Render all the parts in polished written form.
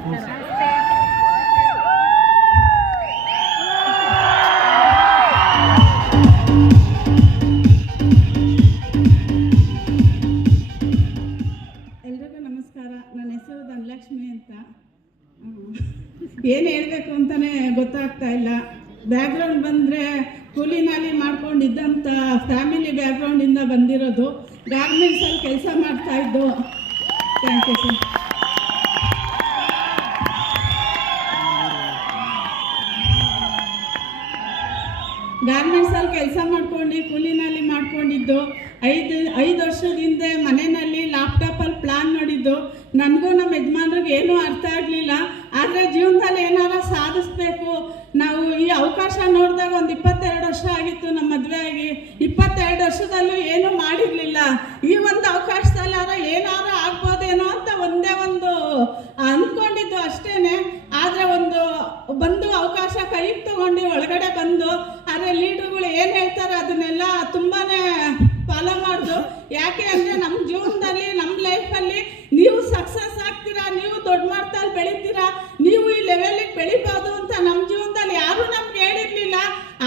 ಎಲ್ರಿಗೂ ನಮಸ್ಕಾರ. ನನ್ನ ಹೆಸರು ಧನಲಕ್ಷ್ಮಿ ಅಂತ. ಏನು ಹೇಳಬೇಕು ಅಂತಲೇ ಗೊತ್ತಾಗ್ತಾ ಇಲ್ಲ. ಬ್ಯಾಕ್ಗ್ರೌಂಡ್ ಬಂದರೆ ಕೂಲಿನಾಲಿ ಮಾಡ್ಕೊಂಡಿದ್ದಂಥ ಫ್ಯಾಮಿಲಿ ಬ್ಯಾಕ್ಗ್ರೌಂಡಿಂದ ಬಂದಿರೋದು. ಗಾರ್ಮೆಂಟ್ಸಲ್ಲಿ ಕೆಲಸ ಮಾಡ್ತಾಯಿದ್ದು. Thank you sir. ಗಾರ್ಮೆಂಟ್ಸಲ್ಲಿ ಕೆಲಸ ಮಾಡ್ಕೊಂಡು ಕೂಲಿನಲ್ಲಿ ಮಾಡ್ಕೊಂಡಿದ್ದು. 5 ವರ್ಷದ ಹಿಂದೆ ಮನೆಯಲ್ಲಿ ಲ್ಯಾಪ್ಟಾಪಲ್ಲಿ ಪ್ಲ್ಯಾನ್ ನೋಡಿದ್ದು. ನನಗೂ ನಮ್ಮ ಯಜಮಾನ್ರಿಗೆ ಏನೂ ಅರ್ಥ ಆಗಲಿಲ್ಲ. ಆದರೆ ಜೀವನದಲ್ಲಿ ಏನಾರ ಸಾಧಿಸ್ಬೇಕು. ನಾವು ಈ ಅವಕಾಶ ನೋಡಿದಾಗ ಒಂದು 22 ವರ್ಷ ಆಗಿತ್ತು ನಮ್ಮ ಮದುವೆ ಆಗಿ. 22 ವರ್ಷದಲ್ಲೂ ಏನೂ ಮಾಡಿರಲಿಲ್ಲ. ಈ ಒಂದು ಅವಕಾಶದಲ್ಲಾರ ಏನಾರ ಆಗ್ಬೋದೇನೋ ಅಂತ ಒಂದೇ ಒಂದು ಅಂದ್ಕೊಂಡಿದ್ದು ಅಷ್ಟೇ. ಆದರೆ ಬಂದು ಅವಕಾಶ ಕೈಗೆ ತಗೊಂಡು ಒಳಗಡೆ ಬಂದು, ಆದರೆ ಲೀಡ್ರುಗಳು ಏನು ಹೇಳ್ತಾರೆ ಅದನ್ನೆಲ್ಲ ತುಂಬಾ ಫಾಲೋ ಮಾಡ್ದು. ಯಾಕೆ ಅಂದರೆ ನಮ್ಮ ಜೀವನದಲ್ಲಿ, ನಮ್ಮ ಲೈಫಲ್ಲಿ ನೀವು ಸಕ್ಸಸ್ ಆಗ್ತೀರಾ, ನೀವು ದೊಡ್ಡ ಮಟ್ಟದಲ್ಲಿ ಬೆಳಿತೀರಾ, ನೀವು ಈ ಲೆವೆಲಿಗೆ ಬೆಳಿಬೋದು ಅಂತ ನಮ್ಮ ಜೀವನದಲ್ಲಿ ಯಾರೂ ನಮ್ಗೆ ಹೇಳಿರಲಿಲ್ಲ.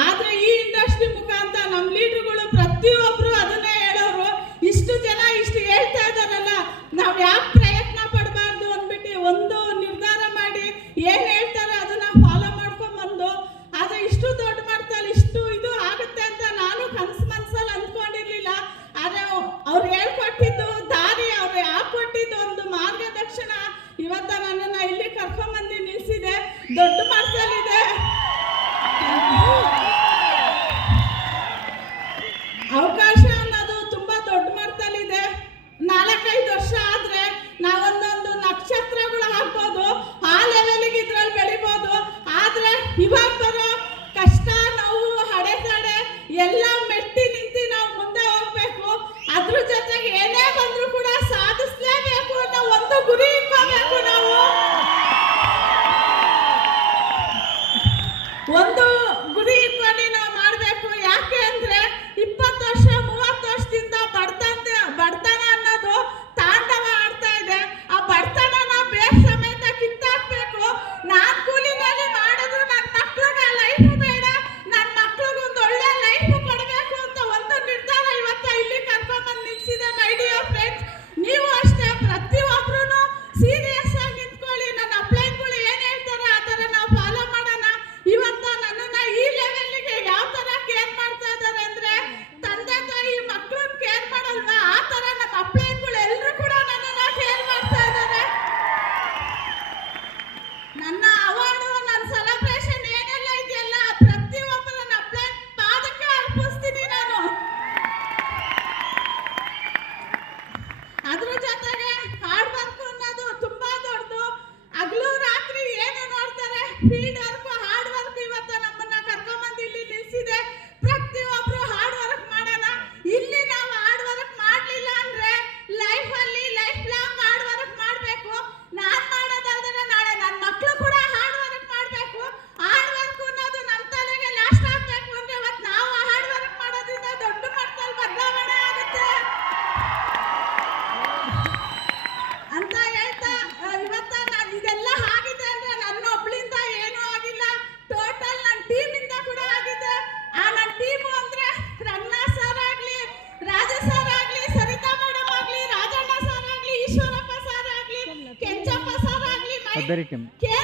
ಆದರೆ ಈ ಇಂಡಸ್ಟ್ರಿ ಮುಖಾಂತರ ನಮ್ಮ ಲೀಡ್ರುಗಳು ಪ್ರತಿಯೊಬ್ಬರು ಅದನ್ನೇ ಹೇಳೋರು. ಇಷ್ಟು ಜನ ಇಷ್ಟು ಹೇಳ್ತಾ ಇದ್ದಾರಲ್ಲ, ನಾವು ಯಾಕೆ ಪ್ರಯತ್ನ ಪಡಬಾರ್ದು ಅಂದ್ಬಿಟ್ಟು ಒಂದು ನಿರ್ಧಾರ ಮಾಡಿ ಏನು ಹೇಳ್ತಾರೆ ಅದನ್ನು ಫಾಲೋ ಮಾಡ್ಕೊಂಡ್ಬಂದು. ಆದರೆ ಇಷ್ಟು ದೊಡ್ಡ ಮಟ್ಟದಲ್ಲಿ ಇಷ್ಟು ಇದು ಆಗುತ್ತೆ ಅಂತ ನಾನು ಮನಸ್ಸಲ್ಲಿ ಅಂದ್ಕೊಂಡಿರಲಿಲ್ಲ. ಆದರೆ ಅವ್ರು ಹೇಳ್ಕೊಟ್ಟಿದ್ದು ದಾರಿ, ಅವ್ರು ಹಾಕೊಟ್ಟಿದ್ದು ಒಂದು ಮಾರ್ಗದರ್ಶನ ಇವತ್ತು ನನ್ನನ್ನು ಇಲ್ಲಿ ಕರ್ಕೊಂಬಂದು ನಿಲ್ಲಿಸಿದೆ. ದೊಡ್ಡ ಮಟ್ಟದಲ್ಲಿದೆ. ಅವಕಾಶ ಅನ್ನೋದು ತುಂಬ ದೊಡ್ಡ ಮಟ್ಟದಲ್ಲಿದೆ. 4-5 ವರ್ಷ ಆದರೆ ನಾವೊಂದೊಂದು ನಕ್ಷತ್ರಗಳು ಹಾಕ್ಬೋದು, ಆ ಲೆವೆಲಿಗೆ ಇದ್ರಲ್ಲಿ ಬೆಳಿಬೋದು. ಆದರೆ ಇವಾಗ ಬರೋ ಕಷ್ಟ, ನೋವು, ಅಡೆತಡೆ ಎಲ್ಲ ಮೆಟ್ಟಿ ನಿಂತು ನಾವು ಮುಂದೆ ಹೋಗ್ಬೇಕು. ಅದ್ರ ಜೊತೆಗೆ ಏನೇ ಬಂದರೂ ಕೂಡ ಸಾಧಿಸಲೇಬೇಕು ಅನ್ನೋ ಒಂದು ಗುರಿ ಇಟ್ಕೋಬೇಕು. ನಾವು ಒಂದು ಗುರಿ ಇಟ್ಕೊಂಡು ನಾವು ಮಾಡಬೇಕು. ಯಾಕೆ ಅಂದರೆ 20 ವರ್ಷ 30 ವರ್ಷದಿಂದ ಬಡತನ ಅನ್ನೋದು ತಾಂಡವ ಆಡ್ತಾ ಇದೆ. ಆ ಬಡತನನ ಬೇರೆ ಸಮೇತ ಕಿತ್ತಾಕ್ಬೇಕು. ನಾನು ಕೂಲಿನಲ್ಲಿ ಮಾಡೋದು ನನ್ನ ಮಕ್ಳಿಗೆ ಲೈಫ್ ಬೇಡ, ನನ್ನ ಮಕ್ಳಿಗೊಂದು ಒಳ್ಳೆ ಲೈಫ್ ಕೊಡಬೇಕು ಅಂತ ಒಂದು ನಿರ್ಧಾರ ಇವತ್ತು ಇಲ್ಲಿ ಕರ್ಕೊಂಡ್ಬಂದು ನಿಲ್ಸಿದೆ. ಮೈ ಡಿಯರ್ ಫ್ರೆಂಡ್ಸ್, ನೀವು ಅಷ್ಟೇ ಪ್ರತಿಯೊಬ್ಬರೂ ಸೀರಿಯಸ್ ಆಗಿ ನಿಂತ್ಕೊಳ್ಳಿ. ನನ್ನ ಅಪ್ಲೈನ್ಗಳು ಏನು ಹೇಳ್ತಾರೆ ಆ ಥರ ನಾವು ಫಾಲೋ ಮಾಡೋಣ. ಇವತ್ತು ನನ್ನನ್ನು ಈ ಲೆವೆಲ್ಗೆ ಯಾವ ಥರ ಕೇರ್ ಮಾಡ್ತಾ ಇದ್ದಾರೆ ಅಂದರೆ, ತಂದೆ ತಾಯಿ ಮಕ್ಕಳನ್ನ ಕೇರ್ ಮಾಡಲ್ವಾ, ಆ ಥರ ನಮ್ಮ ಅಪ್ಲೈನ್ಗಳು ಎಲ್ಲರೂ ಕೂಡ ನನ್ನನ್ನು ಕೇರ್ ಮಾಡ್ತಾ ಇದ್ದಾರೆ. ನನ್ನ ಅವಾರ್ಡು, ನನ್ನ ಸೆಲೆಬ್ರೇಷನ್ ಏನೆಲ್ಲ ಇದೆಯಲ್ಲ, ಪ್ರತಿಯೊಬ್ಬರ ನನ್ನ ಅಪ್ಲೈನ್ ಪಾದಕ್ಕೆ ಅರ್ಪಿಸ್ತೀನಿ ನಾನು. ಅದ್ರ ಜೊತೆಗೆ ಹಾರ್ಡ್ ವರ್ಕ್ ಅನ್ನೋದು ತುಂಬಾ ದೊಡ್ಡದು. ಹಗಲು ರಾತ್ರಿ ಏನು ನೋಡ್ತಾರೆ, ಫೀಲ್ಡ್ ವರ್ಕ್, ಹಾರ್ಡ್ ವರ್ಕ್ ಇವತ್ತು ನಮ್ಮನ್ನ ಕರ್ಕೊಂಬಂದು ಇಲ್ಲಿ ನಿಲ್ಲಿಸಿದೆ. ಪ್ರತಿಯೊಬ್ಬರು ಹಾರ್ಡ್ ವರ್ಕ್ ಮಾಡೋಣ. ಇಲ್ಲಿ ನಾವು ಹಾರ್ಡ್ ವರ್ಕ್ ಮಾಡಲಿಲ್ಲ ಅಂದರೆ ಲೈಫಲ್ಲಿ ಲೈಫ್ ಲಾಂಗ್ ಹಾರ್ಡ್ ವರ್ಕ್ ಮಾಡಬೇಕು. ನಾನು ಮಾಡೋದಾದ್ರೆ ನಾಳೆ ನನ್ನ ಮಕ್ಕಳು ಕೂಡ ಹಾರ್ಡ್ ವರ್ಕ್ ಮಾಡಬೇಕು. ಹಾರ್ಡ್ ವರ್ಕ್ ಅನ್ನೋದು ನಮ್ಮ ತಲೆಗೆ ಲಾಸ್ಟ್ ಆಗಬೇಕು ಅಂದರೆ ಇವತ್ತು ನಾವು ಹಾರ್ಡ್ ವರ್ಕ್ ಮಾಡೋದ್ರಿಂದ ದೊಡ್ಡ ಮಟ್ಟದಲ್ಲಿ ಬದಲಾವಣೆ ಆಗುತ್ತೆ ಅಂತ ಹೇಳ್ತಾ, ಇವತ್ತು ನಾನು ಇದೆಲ್ಲ ಆಗಿದೆ ಅಂದರೆ ನನ್ನ ಒಬ್ಳಿಂದ ಏನೂ ಆಗಿಲ್ಲ. ಟೋಟಲ್ ನನ್ನ ಟೀಮಿಂದ ಕೂಡ ಆಗಿದೆ. ಆ ನನ್ನ ಟೀಮು ಅಂದರೆ ರಂಗನಾಥ್ ಸರ್ ಆಗಲಿ, ರಾಜ ಸರ್ ಆಗಲಿ, ಸರಿತಾ ಮೇಡಮ್ ಆಗಲಿ, ರಾಜಣ್ಣ ಸರ್ ಆಗಲಿ, ಈಶ್ವರಪ್ಪ ಸರ್ ಆಗಲಿ, ಕೆಂಚಪ್ಪ ಸರ್ ಆಗಲಿ, ಕೆ